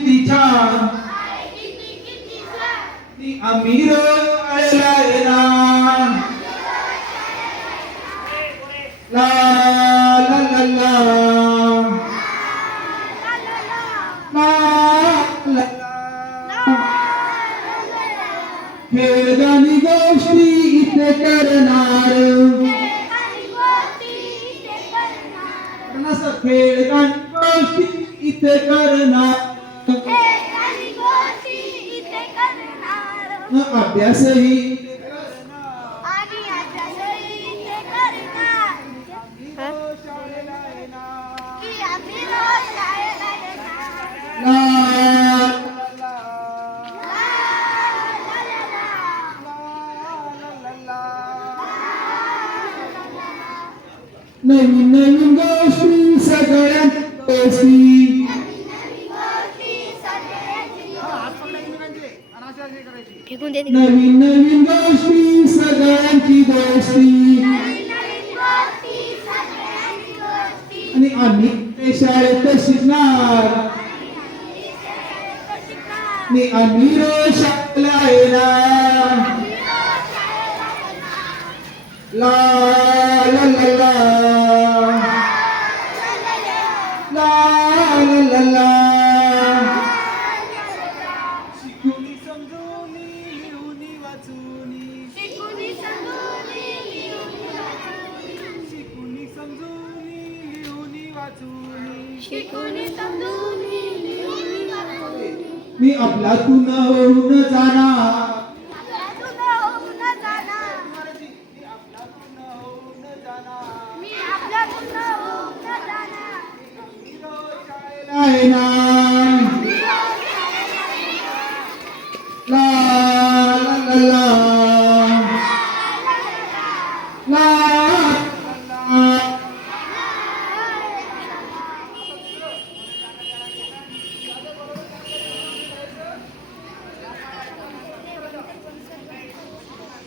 किती छान ती आम्ही शाळेला येणार ला ला ला ला ला ला खेळगाणी गोष्टी इथे करणार खेळगाणी गोष्टी इथे करणार अभ्यासही नवीन नवीन गोष्टी सगळ्यात गोष्टी नवीन नवीन गोष्टी सगळ्यांची गोष्टी आणि आम्ही ते शाळेत शिकणार आणि आम्ही रोज शाळेला येणार ला ला ला ला ला ला ला शिकूनी समजूनी लिहूनी वाचूनी शिकूनी समजूनी लिहूनी वाचूनी मी आपल्यातून होऊन जाणार ला ला ला ला